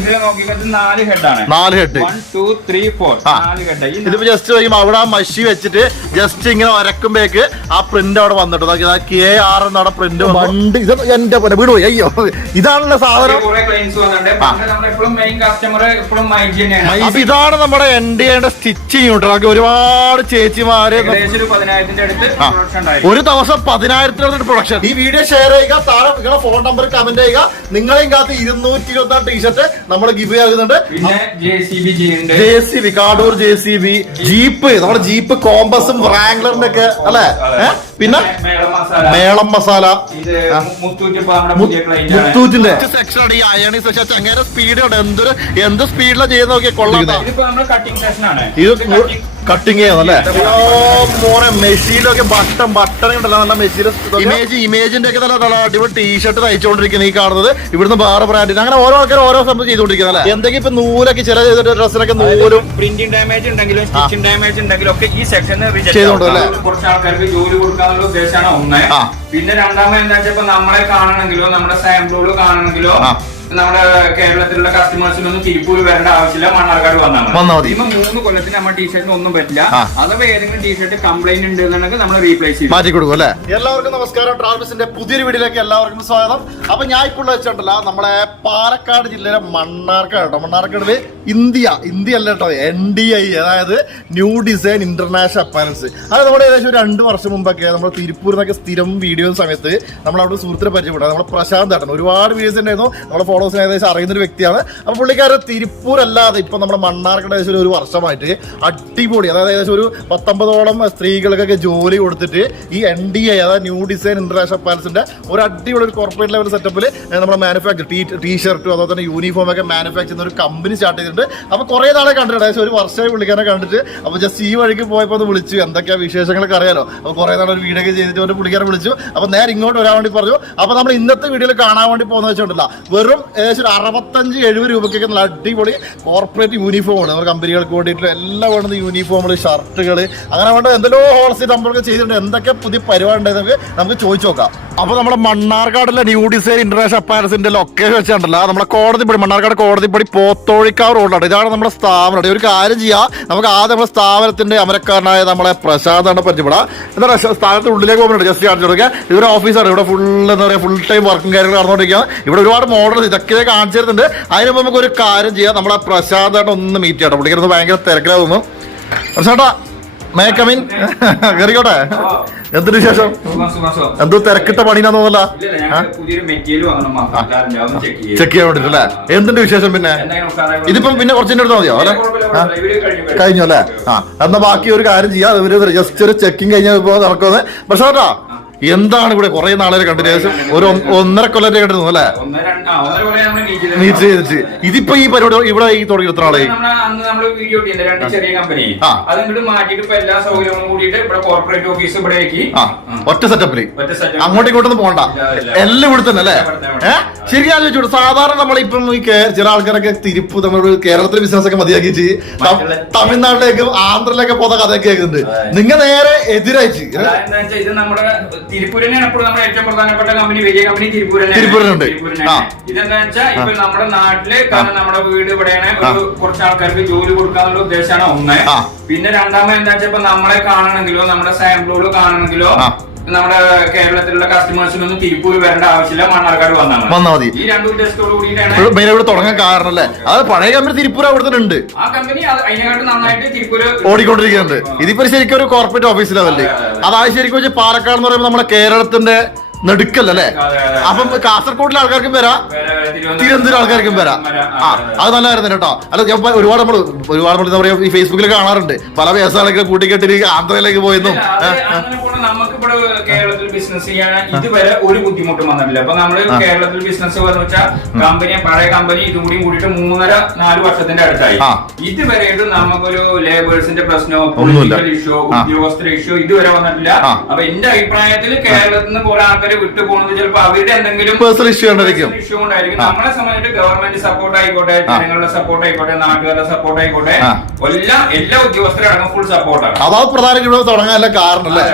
ഇതിൽ നാല് ഹെഡാണ് നാല് head one two three four ആ. നാല് ഹെഡ് ഇതിപ്പോ ജസ്റ്റ് വയ്ക്കുമ്പോ അവിടെ മഷി വെച്ചിട്ട് ജസ്റ്റ് ഇങ്ങനെ വരക്കുമ്പോഴേക്ക് ആ പ്രിന്റ് അവിടെ വന്നിട്ട് കെ ആർ എന്നവിടെ പ്രിന്റ് വണ്ട് ഇത് എന്റെ പോലെ വീട്. പോയി അയ്യോ ഇതാണല്ലോ സാധനം. ഇതാണ് നമ്മുടെ എൻ ഡി എയുടെ സ്റ്റിച്ചിങ് കേട്ടോ നമുക്ക് ഒരുപാട് ചേച്ചിമാര് ഒരു ദിവസം പതിനായിരത്തിനടുത്ത് പ്രൊഡക്ഷൻ ഈ വീഡിയോ ഷെയർ ചെയ്യുക താഴെ നിങ്ങളുടെ ഫോൺ നമ്പർ കമന്റ് ചെയ്യുക. നിങ്ങളെയും കാത്ത് ഇരുന്നൂറ്റി ഇരുപത്തി ആറ് ടീഷർട്ട് നമ്മൾ ഗിവ് ആകുന്നുണ്ട്. J C B Kadur J C B jeep നമ്മുടെ ജീപ്പ് കോമ്പസും റാംഗ്ലറിന്റെ ഒക്കെ അല്ലേ? പിന്നെ? മേളം മസാല. മേളം മസാല. ഇത് മുത്തൂറ്റ് നമ്മുടെ പുതിയ ക്ലൈന്റ് ആണ്. മുത്തൂറ്റിന്റെ. സെക്ഷൻ ഈ അയണി സെക്ഷൻ ചങ്ങേരെ സ്പീഡ് എന്തൊരു എന്ത് സ്പീഡിലാണ് ചെയ്ത് നോക്കിയാ കൊള്ളാം ഇത് കട്ടിങ് ചെയ്യുന്നല്ലേ മോനെ മെഷീനൊക്കെ ബട്ടൺ ബട്ടൺ ഉണ്ടല്ലോ. നല്ല മെഷീൻ ഇമേജ് ഇമേജിന്റെ ഒക്കെ നല്ല അടിപൊളി ടീഷർട്ട് തയ്ച്ചുകൊണ്ടിരിക്കുന്ന ഈ കാണുന്നത്. ഇവിടുന്ന് വേറെ ബ്രാൻഡിന് അങ്ങനെ ഓരോ ആൾക്കാർ ഓരോ സംഭവം ചെയ്തുകൊണ്ടിരിക്കുന്നല്ലേ എന്തെങ്കിലും ഇപ്പൊ നൂലൊക്കെ ചില ഡ്രസ്സിനൊക്കെ നൂലും പ്രിന്റിംഗ് ഡാമേജ് ഉണ്ടെങ്കിലും സ്റ്റിച്ചിങ് ഡാമേജ് ഉണ്ടെങ്കിലും ഒക്കെ ഈ സെക്ഷന് ചെയ്തോണ്ടല്ലേ കുറച്ച് ആൾക്കാർക്ക് ജോലി കൊടുക്കാന്നുള്ള ഉദ്ദേശമാണ് ഒന്ന് പിന്നെ രണ്ടാമത് എന്താ വെച്ചാൽ നമ്മളെ കാണണമെങ്കിലോ നമ്മുടെ സാമ്പിളുകൾ കാണണമെങ്കിലോ. നമ്മുടെ കേരളത്തിലുള്ള കസ്റ്റമേഴ്സിനൊന്നും തിരുപ്പൂർ വരേണ്ട ആവശ്യമില്ല. മണ്ണാർക്കാട് വന്നാൽ വന്നാ മതി. ഇപ്പൊ മൂന്ന് കൊല്ലത്തിന് നമ്മുടെ ടീഷർട്ടിന് ഒന്നും പറ്റില്ല. അഥവാ ഏതെങ്കിലും ടീഷർട്ട് കംപ്ലൈന്റ് ഉണ്ട് എന്നുണ്ടെങ്കിൽ നമ്മൾ റീപ്ലേസ് ചെയ്യും. മാറ്റി കൊടുക്കും അല്ലേ? എല്ലാവർക്കും നമസ്കാരം. ട്രാവൽസിന്റെ പുതിയൊരു വീഡിയോയിലേക്ക് എല്ലാവർക്കും സ്വാഗതം. അപ്പൊ ഞാൻ ഇപ്പോൾ വെച്ചിട്ടുണ്ടല്ല നമ്മുടെ പാലക്കാട് ജില്ലയിലെ മണ്ണാർക്കാട് കേട്ടോ. മണ്ണാർക്കാടിൽ ഇന്ത്യ ഇന്ത്യ അല്ല കേട്ടോ എൻ ഡി ഐ അതായത് ന്യൂ ഡിസൈൻ ഇന്റർനാഷണൽ അപ്പാരൻസ് അത് നമ്മുടെ ഏകദേശം ഒരു രണ്ട് വർഷം മുമ്പൊക്കെ നമ്മുടെ തിരുപ്പൂർ നിന്നൊക്കെ സ്ഥിരം വീഡിയോ സമയത്ത് നമ്മൾ അവിടെ സുഹൃത്തിനെ പരിചയപ്പെട്ടത് നമ്മൾ പ്രശാന്ത് ഏട്ടൻ. ഒരുപാട് വീഡിയോസ് ഉണ്ടായിരുന്നു. നമ്മുടെ ഫോളോവേഴ്സിന് ഏകദേശം അറിയുന്ന ഒരു വ്യക്തിയാണ്. അപ്പോൾ പുള്ളിക്കാരൻ തിരുപ്പൂർ അല്ലാതെ ഇപ്പം നമ്മുടെ മണ്ണാർക്കട ഏകദേശം ഒരു വർഷമായിട്ട് അടിപൊളി അതായത് ഏകദേശം ഒരു പത്തൊമ്പതോളം സ്ത്രീകൾക്കൊക്കെ ജോലി കൊടുത്തിട്ട് ഈ എൻ ഡി ഐ അതായത് ന്യൂ ഡിസൈൻ ഇന്റർനാഷണൽ പാലസിന്റെ ഒരു അടിപൊളി ഒരു കോർപ്പറേറ്റ് ലെവൽ സെറ്റപ്പിൽ നമ്മുടെ മാനുഫാക്ചർ ടീ ടീ ഷർട്ടും അതുപോലെ തന്നെ യൂണിഫോം ഒക്കെ മാനുഫാക്ചർ ചെയ്യുന്ന ഒരു കമ്പനി സ്റ്റാർട്ട് ചെയ്തിട്ടുണ്ട്. അപ്പോൾ കുറേ നാളെ കണ്ടിട്ടുണ്ട് ഏകദേശം ഒരു വർഷമായി പുള്ളിക്കാരെ കണ്ടിട്ട്. അപ്പോൾ ജസ്റ്റ് ഈ വഴിക്ക് പോയപ്പോൾ അത് വിളിച്ചു എന്തൊക്കെയാണ് വിശേഷങ്ങളൊക്കെ അറിയാലോ. അപ്പോൾ കുറേ നാൾ ഒരു വീഡിയോ ചെയ്തിട്ട് ഒരു പുള്ളിക്കാരെ വിളിച്ചു. അപ്പോൾ നേരെ ഇങ്ങോട്ട് വരാൻ വേണ്ടി പറഞ്ഞു. അപ്പോൾ നമ്മൾ ഇന്നത്തെ വീഡിയോയിൽ കാണാൻ വേണ്ടി പോകുന്ന വെച്ചിട്ടുണ്ടല്ല വെറും ഏകദേശം ഒരു അറുപത്തഞ്ച് എഴുപത് രൂപയ്ക്കൊക്കെ നല്ല അടിപൊളി കോർപ്പറേറ്റ് യൂണിഫോമാണ് നമ്മുടെ കമ്പനികൾക്ക് വേണ്ടിയിട്ടുള്ള എല്ലാം വേണ്ട യൂണിഫോമുകൾ ഷർട്ടുകൾ അങ്ങനെ വേണ്ട എന്തെല്ലോ ഹോൾസെയിൽ നമ്മളൊക്കെ ചെയ്തിട്ടുണ്ട്. എന്തൊക്കെ പുതിയ പരിപാടി ഉണ്ടായത് നമുക്ക് നമുക്ക് ചോദിച്ചു നോക്കാം. അപ്പോൾ നമ്മുടെ മണ്ണാർക്കാടിലെ ന്യൂ ഡിസൈൻ ഇന്റർനാഷണൽ അപ്പാരൻസിന്റെ ലൊക്കേഷൻ വെച്ചിട്ടുണ്ടല്ലോ. നമ്മുടെ കോടതിപ്പടി മണ്ണാർക്കാട് കോടതിപ്പടി പോത്തോഴിക്കാവ് റോഡാണ്. ഇതാണ് നമ്മുടെ സ്ഥാപനം. ഒരു കാര്യം ചെയ്യാം. നമുക്ക് ആദ്യം നമ്മുടെ സ്ഥാപനത്തിന്റെ അമരക്കാരനായ നമ്മളെ പ്രശാന്താണ് പരിചയപ്പെടാം. എന്താ സ്ഥാപനത്തിന്റെ ഉള്ളിലേക്ക് പോകുന്നുണ്ട്. ജസ്റ്റ് കാണിച്ചു കൊടുക്കുക ഇതൊരു ഓഫീസാണ് ഇവിടെ ഫുൾ എന്താ പറയുക ഫുൾ ടൈം വർക്കും കാര്യങ്ങളും നടന്നുകൊണ്ടിരിക്കുകയാണ്. ഇവിടെ ഒരുപാട് മോഡൽ ഇതൊക്കെ കാണിച്ചു തരുന്നുണ്ട് അതിന് നമുക്ക് ഒരു കാര്യം ചെയ്യാം. നമ്മളെ പ്രശാന്തായിട്ട് ഒന്ന് മീറ്റ് ചെയ്യണം പുള്ളിക്കുന്നത് ഭയങ്കര തിരക്കിലാവുന്നു. പ്രസാദാ മേക്കമിൻ കയറിക്കോട്ടെ എന്തൊരു വിശേഷം? എന്തോ തിരക്കിട്ട പണിയാന്ന് തോന്നല ചെക്ക് ചെയ്യാം. ചെക്ക് ചെയ്യാൻ വേണ്ടിട്ടല്ലേ? എന്തിന്റെ വിശേഷം പിന്നെ? ഇതിപ്പം പിന്നെ കുറച്ചിന്റെ അടുത്ത് മതിയോ? അല്ലെ? കഴിഞ്ഞു അല്ലേ? ആ. എന്നാ ബാക്കി ഒരു കാര്യം ചെയ്യാം. ഇവർ ജസ്റ്റ് ഒരു ചെക്കിങ് കഴിഞ്ഞാൽ ഇപ്പൊ നടക്കുന്നത് പക്ഷേ കേട്ടോ എന്താണ് ഇവിടെ കുറെ നാളെ കണ്ടിട്ട് ഒരു ഒന്നര കൊല്ലത്തെ കണ്ടിരുന്നു അല്ലേ? നീച്ച് ചെയ്തിട്ട്. ഇതിപ്പോ ഈ പരിപാടി ഇവിടെ ഈ തുടങ്ങി എത്ര ആളെ ഒറ്റ സെറ്റപ്പിൽ അങ്ങോട്ടും ഇങ്ങോട്ടൊന്നും ഇല്ല. എല്ലാം ഇവിടെ തന്നെ അല്ലേ? ഏഹ് ശരിക്കും ആലോചിച്ചോളൂ സാധാരണ നമ്മളിപ്പം ഈ ചില ആൾക്കാരൊക്കെ തിരുപ്പ് നമ്മുടെ കേരളത്തിലെ ബിസിനസ് ഒക്കെ മതിയാക്കിച്ച് തമിഴ്നാട്ടിലേക്കും ആന്ധ്രയിലേക്കും പോകുന്ന കഥയൊക്കെ കേൾക്കുന്നുണ്ട്. നിങ്ങൾ നേരെ എതിരായിട്ട് ഇത് നമ്മുടെ തിരുപ്പൂർ തന്നെയാണ് നമ്മുടെ ഏറ്റവും പ്രധാനപ്പെട്ട കമ്പനി വലിയ കമ്പനി തിരുപ്പൂർ. തിരുപ്പൂരിലുണ്ട്. ഇതെന്താ വെച്ചാൽ ഇപ്പൊ നമ്മുടെ നാട്ടിൽ കാരണം നമ്മുടെ വീട് ഇവിടെയാണ്. ഒരു കുറച്ച് ആൾക്കാർക്ക് ജോലി കൊടുക്കാനുള്ള ഉദ്ദേശമാണ് ഒന്ന്. പിന്നെ രണ്ടാമത് എന്താ വെച്ചാൽ ഇപ്പൊ നമ്മളെ കാണണമെങ്കിലോ നമ്മുടെ സാമ്പിളുകൾ കാണണമെങ്കിലോ. നമ്മുടെ കേരളത്തിലുള്ള കസ്റ്റമേഴ്സിനൊന്നും തിരുപ്പൂർ വരേണ്ട ആവശ്യമില്ല. മണ്ണാർക്കാട് വന്നാൽ വന്നാൽ മതി. ഈ രണ്ട് ഉദ്ദേശത്തോടു കൂടിയിട്ടാണ് മെയിൻ ഇവിടെ തുടങ്ങാൻ കാരണം അല്ലേ? അത് പഴയ കമ്പനി തിരുപ്പൂർ അവിടെ ഉണ്ട് ആ കമ്പനി അതിനെക്കാട്ട് നന്നായിട്ട് തിരുപ്പൂര് ഓടിക്കൊണ്ടിരിക്കുന്നുണ്ട്. ഇതിപ്പോ ശരിക്കും ഒരു കോർപ്പറേറ്റ് ഓഫീസിലാവല്ലേ ലെവലിൽ അതെ, അതെ. അതായത് ശരിക്കും വെച്ചാൽ പാലക്കാട് എന്ന് പറയുമ്പോൾ നമ്മുടെ കേരളത്തിന്റെ നെടുക്കല്ലേ. അപ്പം കാസർഗോഡിലെ ആൾക്കാർക്കും വരാം. തിരുവനന്തപുരം ആൾക്കാർക്കും വരാം. ആ അത് നല്ലതായിരുന്നു കേട്ടോ. അല്ല ഞാൻ ഒരുപാട് നമ്മൾ ഒരുപാട് നമ്മൾ എന്താ പറയാ ഈ ഫേസ്ബുക്കിൽ കാണാറുണ്ട്. പല വ്യവസായങ്ങളൊക്കെ കൂട്ടിക്കെട്ടി ആന്ധ്രയിലേക്ക് പോയെന്നും. ഇല്ല, അത് അങ്ങനെ പോണ നമുക്ക് ഇവിടെ കേരളത്തിൽ ബിസിനസ് ചെയ്യാൻ ഇതുവരെ ഒരു ബുദ്ധിമുട്ടും വന്നിട്ടില്ല. അപ്പൊ നമ്മൾ കേരളത്തിൽ ബിസിനസ് പറഞ്ഞു വെച്ചാൽ കമ്പനി പഴയ കമ്പനി ഇതും കൂടി കൂടിയിട്ട് മൂന്നര നാല് വർഷത്തിന്റെ അടുത്തായി. ഇതുവരെയായിട്ടും നമുക്കൊരു ലേബേഴ്സിന്റെ പ്രശ്നമോ ഇഷ്യൂ. ഉദ്യോഗസ്ഥരുടെ ഇഷ്യൂ ഇതുവരെ വന്നിട്ടില്ല. അപ്പൊ എന്റെ അഭിപ്രായത്തിൽ കേരളത്തിൽ നിന്ന് കുറെ ആൾക്കാർ കസ്റ്റമർ വിട്ടുപോകുന്നത് ചിലപ്പോ അവരുടെ എന്തെങ്കിലും പേഴ്സണൽ ഉണ്ടായിരിക്കും ഇഷ്യൂ കൊണ്ടായിരിക്കും. നമ്മളെ സംബന്ധിച്ച് ഗവൺമെന്റ് സപ്പോർട്ട് ആയിക്കോട്ടെ ജനങ്ങളുടെ സപ്പോർട്ട് ആയിക്കോട്ടെ നാട്ടുകാരുടെ സപ്പോർട്ട് ആയിക്കോട്ടെ എല്ലാ എല്ലാം ഉദ്യോഗസ്ഥരും ഫുൾ സപ്പോർട്ടാണ് അതാ പ്രധാന ഇവിടെ തുടങ്ങാനല്ല കാരണം അല്ലേ?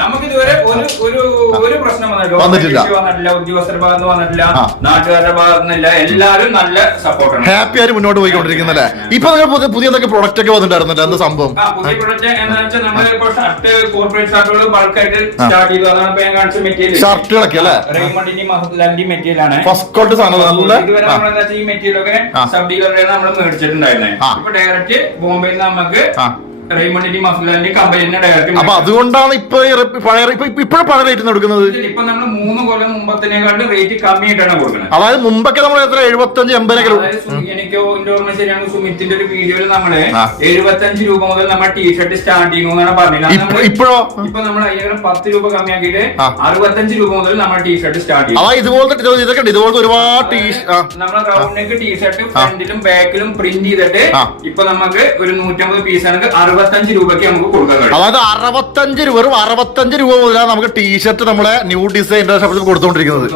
നമുക്ക് ഇതുവരെ ഒരു ഒരു ഒരു പ്രശ്നം വന്നിട്ടില്ല. വന്നിട്ടില്ല. ഉദ്യോഗസ്ഥരുടെ ഭാഗത്ത് വന്നിട്ടില്ല നാട്ടുകാരുടെ ഭാഗത്ത് നിന്നില്ല. എല്ലാവരും നല്ല സപ്പോർട്ടാണ് ഹാപ്പി ആയി മുന്നോട്ട് പോയിക്കൊണ്ടിരിക്കുന്നല്ലേ ഇപ്പൊ നിങ്ങൾ പുതിയ പുതിയ എന്തൊക്കെ പ്രൊഡക്റ്റ് ഒക്കെ വന്നിട്ടുണ്ടായിരുന്നല്ലോ? എന്താ സംഭവം? പുതിയ പ്രൊഡക്റ്റ് എന്താ വെച്ചാൽ നമ്മൾ ഷർട്ട് കോർപ്പറേറ്റ് ഷർട്ടുകൾ ബൾക്കായിട്ട് സ്റ്റാർട്ട് ചെയ്തു. അതാണ് ഇപ്പൊ ഞാൻ കാണിച്ച മെറ്റീരിയൽ ഷർട്ടുകളൊക്കെ അല്ലേ? റെയ്മണ്ടിന്റെ മഹത്ലാൻഡി മെറ്റീരിയൽ ആണ്. ഫസ്റ്റ് ക്വാളിറ്റി സാധനം നല്ല ഇതുവരെ ആ. ഈ മെറ്റീരിയൽ ഒക്കെ സബ് ഡീലറുടെ നമ്മൾ മേടിച്ചിട്ടുണ്ടായിരുന്നത്. ഇപ്പൊ ഡയറക്റ്റ് ബോംബെയിൽ നമുക്ക് അപ്പൊ അതുകൊണ്ടാണ് ഇപ്പൊ പഴയ ഇപ്പോഴും പഴയ റേറ്റ് എടുക്കുന്നത് ഇപ്പൊ നമ്മൾ മൂന്ന് കൊല്ലം മുമ്പത്തിനേക്കാളും റേറ്റ് കമ്മിയായിട്ടാണ് കൊടുക്കുന്നത്. അതായത് മുമ്പൊക്കെ നമ്മൾ എത്ര എഴുപത്തഞ്ച് എൺപതിനൊക്കെ അതായത് സുമി- എനിക്ക് എന്റെ ഓർമ്മ ശരിയാണ് സുമിത്തിന്റെ ഒരു വീഡിയോയിൽ നമ്മൾ. എഴുപത്തഞ്ച് രൂപ മുതൽ നമ്മൾ ടീഷർട്ട് സ്റ്റാർട്ടിങ് എന്നാണ് പറഞ്ഞത്. ഇപ്പോഴോ? ഇപ്പൊ നമ്മൾ അതിനേക്കാളും പത്ത് രൂപ കമ്മിയാക്കിയിട്ട്. അറുപത്തഞ്ച് രൂപ മുതൽ നമ്മൾ ടീഷർട്ട് സ്റ്റാർട്ട് ചെയ്യും ഇതുപോലത്തെ ഇത് ഇതൊക്കെ ഉണ്ട്. ഇതുപോലത്തെ ഒരുപാട് നമ്മൾ റൗണ്ട് നെക്ക് ടീഷർട്ട് ഫ്രണ്ടിലും ബാക്കിലും പ്രിന്റ് ചെയ്തിട്ട്. ഇപ്പൊ നമുക്ക് ഒരു നൂറ്റമ്പത് പീസ് ആണെങ്കിൽ അറുപത്തഞ്ച് രൂപയ്ക്ക് നമുക്ക് കൊടുക്കാൻ കഴിയും. അതായത് അറുപത്തഞ്ച് രൂപ വെറും അറുപത്തഞ്ച് രൂപ മുതലാണ് നമുക്ക് ടീഷർട്ട് നമ്മളെ ന്യൂ ഡിസൈൻ ഷോപ്പിൽ കൊടുത്തോണ്ടിരിക്കുന്നത്.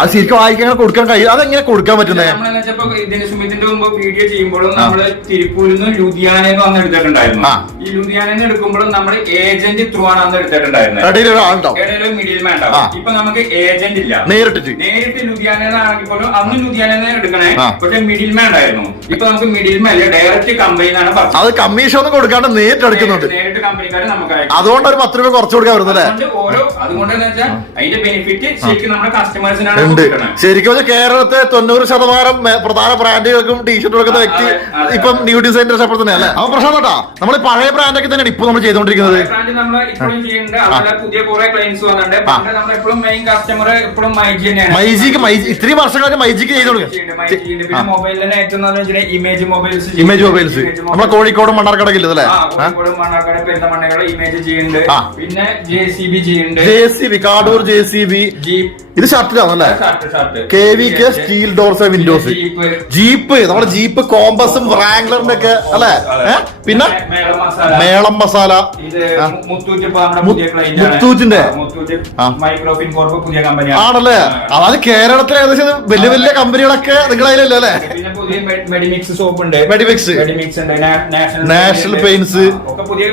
അത് ശരിക്കും വായിക്കാൻ കൊടുക്കാൻ കഴിയും. അതെങ്ങനെ കൊടുക്കാൻ പറ്റുന്നേ? നമ്മളെന്ന് വെച്ചപ്പോ ഇതിന് സുമിത്തിന്റെ മുമ്പ് വീഡിയോ ചെയ്യുമ്പോഴും നമ്മൾ തിരുപ്പൂരിന്ന് ലുധിയാനെന്ന് വന്ന് എടുത്തിട്ടുണ്ടായിരുന്നു. ഈ ലുധിയാനെന്ന് നിന്ന് എടുക്കുമ്പോഴും നമ്മൾ ഏജന്റ് ത്രൂ ആണ് അന്ന് എടുത്തിട്ടുണ്ടായിരുന്നത്. ഇടയിലൊരു മിഡിൽ മാൻ. ഉണ്ടാവും. ഇപ്പൊ നമുക്ക് ഏജന്റ് ഇല്ല. നേരിട്ട് നേരിട്ട് ലുധിയാനയാണെങ്കിൽ പോലും അന്ന് ലുധിയാന എടുക്കണേ. പക്ഷെ മിഡിൽ മാൻ ഉണ്ടായിരുന്നു. ഇപ്പൊ നമുക്ക് മിഡിൽ മാൻ ഡയറക്റ്റ് കമ്പനിന്നാണ് അത് കമ്മീഷൻ ഒന്നും കൊടുക്കാണ്ട് നമുക്ക് അതുകൊണ്ട് ഒരു പത്ത് രൂപ കുറച്ച് കൊടുക്കാൻ നമ്മുടെ കസ്റ്റമേഴ്സിനാണ് ഉണ്ട്. ശരിക്കും പറഞ്ഞാൽ കേരളത്തെ തൊണ്ണൂറ് ശതമാനം പ്രധാന ബ്രാൻഡുകൾക്കും ടീഷർട്ട് കൊടുക്കുന്ന വ്യക്തി. ഇപ്പം ന്യൂ ഡിസൈൻ ഷോപ്പിൽ തന്നെ അല്ലേ അപ്പൊ പ്രശ്നം കേട്ടാ നമ്മൾ പഴയ ബ്രാൻഡൊക്കെ തന്നെയാണ് ഇപ്പൊ നമ്മൾ തന്നെയാണ്. മൈജിക്ക് മൈജി ഇത്രയും വർഷങ്ങളായിട്ട് മൈജിക്ക് ചെയ്തു കൊടുക്കുക ഇമേജ് മൊബൈൽസ് ഇമേജ് മൊബൈൽസ് നമ്മളെ കോഴിക്കോട് മണ്ണാർക്കടക്കില്ല പിന്നെ J C B J C B Kadur J C B ഇത് ഷർട്ടിലാണല്ലേ shirt shirt K V K steel doors windows jeep നമ്മുടെ ജീപ്പ് കോമ്പസും റാംഗ്ലറിന്റെ ഒക്കെ അല്ലെ? പിന്നെ? മേളം മസാല. മുത്തൂറ്റിന്റെ? ആണല്ലേ? അതായത് കേരളത്തിലെ ഏകദേശം വലിയ വലിയ കമ്പനികളൊക്കെ നിങ്ങളതിലല്ലേ അല്ലേ? പുതിയ മെഡിമിക്സ് സോപ്പ് ഉണ്ട്. മെഡിമിക്സ് മെഡിമിക്സ് ഉണ്ട്. നാ- നാഷണൽ പെയിന്റ്സ്. ഒക്കെ പുതിയ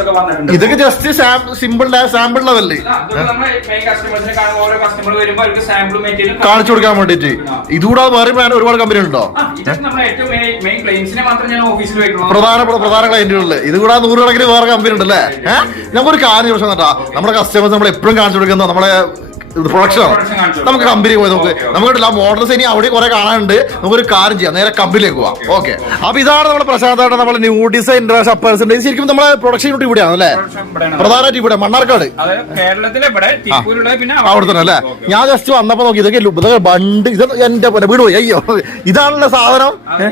ഒക്കെ വന്നിട്ടുണ്ട്. ഇതൊക്കെ ജസ്റ്റ് സിമ്പിൾ സാമ്പിൾ ലെവലിൽ? കാണിച്ചു കൊടുക്കാൻ വേണ്ടിട്ട് ഇതുകൂടാതെ വേറെ ഒരുപാട് കമ്പനി ഉണ്ടോ? പ്രധാനപ്പെട്ട പ്രധാന ക്ലയന്റുകളിൽ ഇത് കൂടാതെ നൂറുകണക്കിന് വേറെ കമ്പനി ഉണ്ടല്ലേ? ഒരു കാര്യം പ്രശ്നം നമ്മുടെ കസ്റ്റമേഴ്സ് നമ്മൾ എപ്പോഴും കാണിച്ചു കൊടുക്കുന്ന നമ്മളെ പ്രൊഡക്ഷൻ Production നമുക്ക് കമ്പനി പോയി നമുക്ക് നമുക്ക് ആ മോഡൽസ് ഇനി അവിടെ കുറെ കാണാനുണ്ട്. നമുക്കൊരു കാര്യം ചെയ്യാം. നേരെ കമ്പനിയിലേക്ക് പോവാം. ഓക്കെ അപ്പൊ ഇതാണ് നമ്മുടെ പ്രശാന്തായിട്ട് നമ്മുടെ ന്യൂ ഡിസൈൻ ഇന്റർനാഷണൽ അപ്പേഴ്സിന്റെ ശരിക്കും നമ്മളെ പ്രൊഡക്ഷൻ യൂണിറ്റ് ഇവിടെയാണ് അല്ലേ? പ്രധാനമായിട്ട് ഇവിടെ മണ്ണാർക്കാട്. അവിടെ. തന്നെ അല്ലേ? ഞാൻ ജസ്റ്റ് വന്നപ്പോ നോക്കി ഇതൊക്കെ ഇതൊക്കെ ബണ്ട് ഇത് എന്റെ പോലെ വീട് പോയി. അയ്യോ ഇതാണല്ലോ സാധനം. ഇത്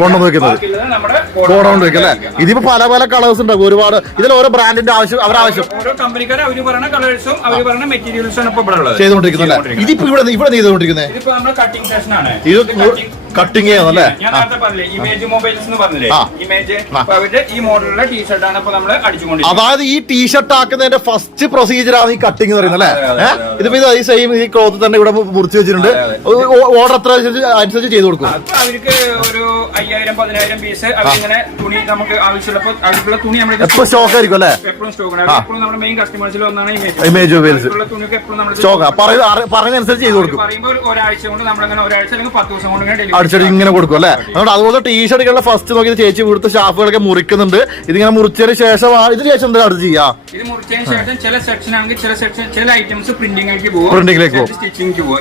കൊണ്ടുവന്ന് വെക്കുന്നത്. നമ്മുടെ ഇതിപ്പോ പല പല കളേഴ്സ് ഉണ്ടാവും. ഒരുപാട് ഇതിൽ ഓരോ ബ്രാൻഡിന്റെ ആവശ്യം അവരാവശ്യം ഓരോ കമ്പനിക്കാർ അവർ പറയുന്ന കളേഴ്സും അവർ പറയുന്ന മെറ്റീരിയൽസും ആണ് ഇപ്പൊ ഇവിടെ ഉള്ളത്. ചെയ്തുകൊണ്ടിരിക്കുന്നത് ഇതിപ്പോ ഇവിടെ ഇവിടെ ചെയ്തുകൊണ്ടിരിക്കുന്നത്? ഇതിപ്പോ നമ്മുടെ കട്ടിംഗ് സെഷൻ ആണ്. ഇത് കട്ടിങ് ചെയ്യുന്നല്ലേ ഞാൻ നേരത്തെ പറഞ്ഞില്ലേ ഇമേജ് മൊബൈൽസ് എന്ന് പറഞ്ഞില്ലേ? ആ. ഇമേജ് ആ. അവരുടെ ഈ മോഡലിലെ ടീഷർട്ട് ആണ് ഇപ്പൊ നമ്മൾ അടിച്ചുകൊണ്ടിരിക്കുന്നത്. അതായത് ഈ ടീഷർട്ട് ആക്കുന്നതിന്റെ ഫസ്റ്റ് പ്രൊസീജിയർ ആണ് ഈ കട്ടിങ് പറയുന്നത് അല്ലേ? അതെ, അതെ, ഏഹ് അതെ. ഇതിപ്പോ ഇത് ഈ സെയിം ഈ ക്ലോത്ത് തന്നെ ഇവിടെ മുറിച്ച് വെച്ചിട്ടുണ്ട്. അതെ, ഓർഡർ എത്ര അനുസരിച്ച് അനുസരിച്ച് ചെയ്ത് കൊടുക്കും? അപ്പൊ അവർക്ക് ഒരു അയ്യായിരം പതിനായിരം പീസ് അവരിങ്ങനെ തുണി നമുക്ക് ആവശ്യമുള്ളപ്പോ അവർക്കുള്ള തുണി നമ്മൾ എപ്പോ സ്റ്റോക്ക് ആയിരിക്കും അല്ലേ? എപ്പോഴും സ്റ്റോക്ക് എപ്പോഴും നമ്മുടെ മെയിൻ കസ്റ്റമേഴ്സിൽ ഒന്നാണ് ഇമേജ് Image mobiles. തുണിയൊക്കെ എപ്പോഴും നമ്മൾ സ്റ്റോക്ക് പറയുന്നതനുസരിച്ച് ചെയ്ത് കൊടുക്കും. പറയുമ്പോൾ ഒരു ഒരാഴ്ച കൊണ്ട് നമ്മളങ്ങനെ ഒരാഴ്ച അല്ലെങ്കിൽ പത്ത് ദിവസം കൊണ്ട് ഇങ്ങനെ അടിച്ചടി ഇങ്ങനെ കൊടുക്കും അല്ലെ? അതുകൊണ്ട് അതുപോലെ ടീഷർട്ടുകളുടെ ഫസ്റ്റ് നോക്കി ചേച്ചി ഇവിടുത്തെ സ്റ്റാഫുകളൊക്കെ മുറിക്കുന്നുണ്ട്. ഇതിങ്ങനെ മുറിച്ചതിന് ശേഷം ഇതിന് ശേഷം എന്താ അടുത്ത് ചെയ്യാ. ഇത് മുറിച്ചതിന് ശേഷം ചില സെക്ഷൻ ആണെങ്കിൽ ചില സെക്ഷൻ ചില ഐറ്റംസ് പ്രിന്റിംഗ് ആയിട്ട് പോകും.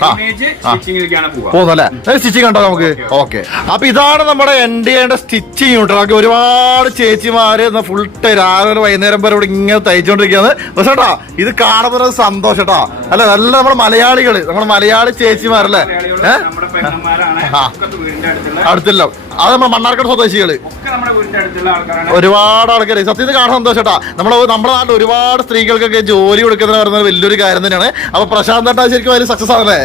ആ. ഇമേജ് സ്റ്റിച്ചിങ്ങിലേക്കാണ് പോകുന്നല്ലേ സ്റ്റിച്ചിങ് കണ്ടോ നമുക്ക്? ഓക്കെ അപ്പൊ ഇതാണ് നമ്മുടെ എൻ ഡി എന്റെ സ്റ്റിച്ചിങ് കേട്ടോ നമുക്ക് ഒരുപാട് ചേച്ചിമാര് ഫുൾ ടൈം രാവിലെ വൈകുന്നേരം വരെ ഇവിടെ ഇങ്ങനെ തയ്ച്ചോണ്ടിരിക്കുകയാണ് പക്ഷേ കേട്ടോ ഇത് കാണുന്നത് ഒരു സന്തോഷം കേട്ടോ. അല്ല? നല്ല നമ്മുടെ മലയാളികൾ നമ്മുടെ മലയാളി ചേച്ചിമാരല്ലേ? ഏഹ് അടുത്തുള്ള അത് നമ്മുടെ മണ്ണാർക്കാട് സ്വദേശികൾ. ഒരുപാട് ആൾക്കാർ സത്യത്തിൽ കാണാൻ സന്തോഷട്ടാ. നമ്മളെ നമ്മുടെ നാട്ടിൽ ഒരുപാട് സ്ത്രീകൾക്കൊക്കെ ജോലി കൊടുക്കുന്ന പറയുന്നത് വലിയൊരു കാര്യം തന്നെയാണ്. അപ്പൊ പ്രശാന്ത് ഏട്ടാ ശരിക്കും വലിയ സക്സസ് ആണല്ലേ?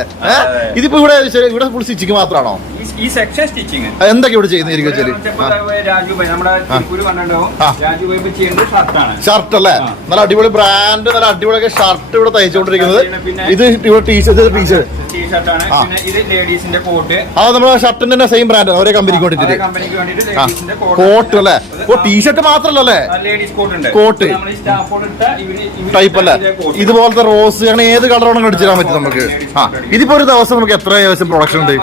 ഇതിപ്പോ ഇവിടെ ഇവിടെ ഫുൾ സ്റ്റിച്ചിങ് മാത്രമാണോ ഈ- സെക്ഷൻ സ്റ്റിച്ചിങ് എന്തൊക്കെ ഇവിടെ ചെയ്യുന്നത് രാജു രാജുഭായി നമ്മുടെ കണ്ടിട്ടുണ്ടാവും. രാജുഭായി ചെയ്യുന്നത് ഷർട്ടാണ് ഷർട്ട് അല്ലേ? നല്ല അടിപൊളി ബ്രാൻഡ് നല്ല അടിപൊളിയൊക്കെ ഷർട്ട് ഇവിടെ തയ്ച്ചുകൊണ്ടിരിക്കുന്നത്. ഇത് ഇവിടെ ടീഷർട്ട് ടീഷർട്ട് അത് നമ്മുടെ ഷർട്ടിന്റെ സെയിം ബ്രാൻഡ് ഒരേ കമ്പനിക്ക് വേണ്ടിട്ട് കോട്ട് അല്ലേ? ഓ ടീഷർട്ട് മാത്രല്ലേ കോട്ട് ടൈപ്പ് അല്ലേ. ഇതുപോലത്തെ റോസ് അങ്ങനെ ഏത് കളറാണെങ്കിലും അടിച്ചിടാൻ പറ്റും നമുക്ക്. ആ. ഇതിപ്പോ ഒരു ദിവസം നമുക്ക് എത്ര ദിവസം പ്രൊഡക്ഷൻ ഉണ്ട്?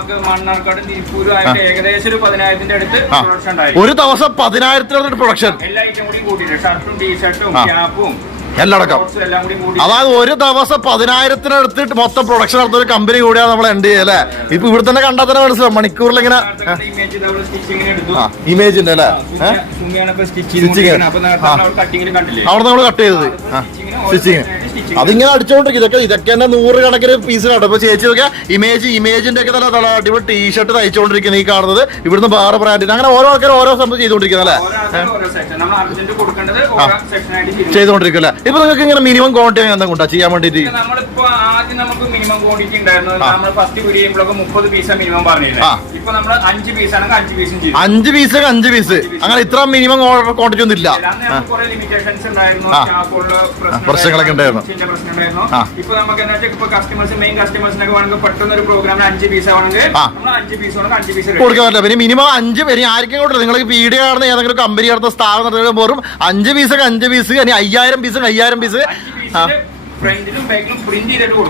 ഏകദേശം ഒരു പതിനായിരത്തിന്റെ അടുത്ത് ആ. പ്രൊഡക്ഷൻ ഉണ്ടായിരിക്കും ഒരു ദിവസം പതിനായിരത്തിനടുത്ത് പ്രൊഡക്ഷൻ എല്ലാ ഐറ്റം കൂടി കൂട്ടിയിട്ട് ഷർട്ടും ടീഷർട്ടും. ക്യാപ്പും എല്ലാം അടക്കം ഷോർട്സും എല്ലാം കൂടി കൂടി അതായത് ഒരു ദിവസം പതിനായിരത്തിനടുത്തിട്ട് മൊത്തം പ്രൊഡക്ഷൻ നടത്തുന്ന ഒരു കമ്പനി കൂടിയാണ് നമ്മൾ എൻഡ് ചെയ്യല്ലേ ഇപ്പൊ ഇവിടെ തന്നെ കണ്ടാൽ തന്നെ മനസ്സിലാവും. മണിക്കൂറിൽ ഇങ്ങനെ ഇമേജ് നമ്മൾ സ്റ്റിച്ചിങ്ങിന് എടുത്തു ആ ഇമേജ് ഉണ്ട് അല്ലേ? ഏഹ് സുമിയാണ് ഇപ്പൊ സ്റ്റിച്ച് Stitching. ചെയ്തുകൊണ്ടിരിക്കുന്നത്. അപ്പൊ നേരത്തെ ആ. നമ്മൾ കട്ടിങ്ങിന് കണ്ടില്ലേ? അവിടെ നമ്മൾ കട്ട് ചെയ്തത്. സ്റ്റിച്ചിങ് അതിങ്ങനെ അടിച്ചോണ്ടിരിക്കും. ഇതൊക്കെ ഇതൊക്കെ തന്നെ നൂറ് കണക്കിന് പീസിലാണ് ഇപ്പൊ ചേച്ചി ഒക്കെ ഇമേജ് ഇമേജിന്റെ ഒക്കെ തന്നെ അടിപൊളി ടീഷർട്ട് തയ്ച്ചുകൊണ്ടിരിക്കുന്നത് ഈ കാണുന്നത്. ഇവിടുന്ന് വേറെ ബ്രാൻഡിന് അങ്ങനെ ഓരോ ആൾക്കാർ ഓരോ സംഭവം ചെയ്തുകൊണ്ടിരിക്കുന്നത് അല്ലേ? ഓരോ അല്ലെ ഓരോ സെക്ഷൻ നമ്മൾ അർജന്റ് കൊടുക്കേണ്ടത് ഓരോ സെക്ഷൻ ആയിട്ട് ചെയ്തു. ചെയ്തുകൊണ്ടിരിക്കും അല്ലേ? ഇപ്പൊ നിങ്ങൾക്ക് ഇങ്ങനെ മിനിമം ക്വാണ്ടിറ്റി എന്താ കൊണ്ടാ ചെയ്യാൻ വേണ്ടിട്ട് നമ്മളിപ്പോ ആദ്യം നമുക്ക് മിനിമം ക്വാണ്ടിറ്റി ഉണ്ടായിരുന്നു നമ്മൾ ഫസ്റ്റ് വീഡിയോ ചെയ്യുമ്പോഴൊക്കെ മുപ്പത് പീസ് മിനിമം പറഞ്ഞില്ലേ. ഇപ്പൊ നമ്മൾ അഞ്ച് പീസ് ആണെങ്കിൽ അഞ്ച് പീസും അഞ്ച് പീസ് അഞ്ച് പീസ് അങ്ങനെ ഇത്ര മിനിമം ക്വാണ്ടിറ്റി ഒന്നും ഇല്ല. പ്രശ്നങ്ങളൊക്കെ ഉണ്ടായിരുന്നു. ഇപ്പൊ നമുക്ക് എന്താ വെച്ചാൽ ഇപ്പൊ കസ്റ്റമേഴ്സ് മെയിൻ കസ്റ്റമേഴ്സിനൊക്കെ വേണമെങ്കിൽ പെട്ടെന്ന് ഒരു പ്രോഗ്രാമിന് അഞ്ച് പീസ് ആണെങ്കിൽ അഞ്ച് പീസ് അഞ്ച് പീസ് കൊടുക്കാൻ പറ്റില്ല. പിന്നെ മിനിമം അഞ്ച് പേര് ആർക്കും കൂട്ടില്ല നിങ്ങൾക്ക് വീഡിയോ കാണുന്ന ഏതെങ്കിലും കമ്പനി നടത്തുന്ന സ്ഥാപനം നടത്തുമ്പോൾ പോലും അഞ്ച് പീസൊക്കെ അഞ്ച് പീസ് ഇനി അയ്യായിരം പീസ് അയ്യായിരം പീസ്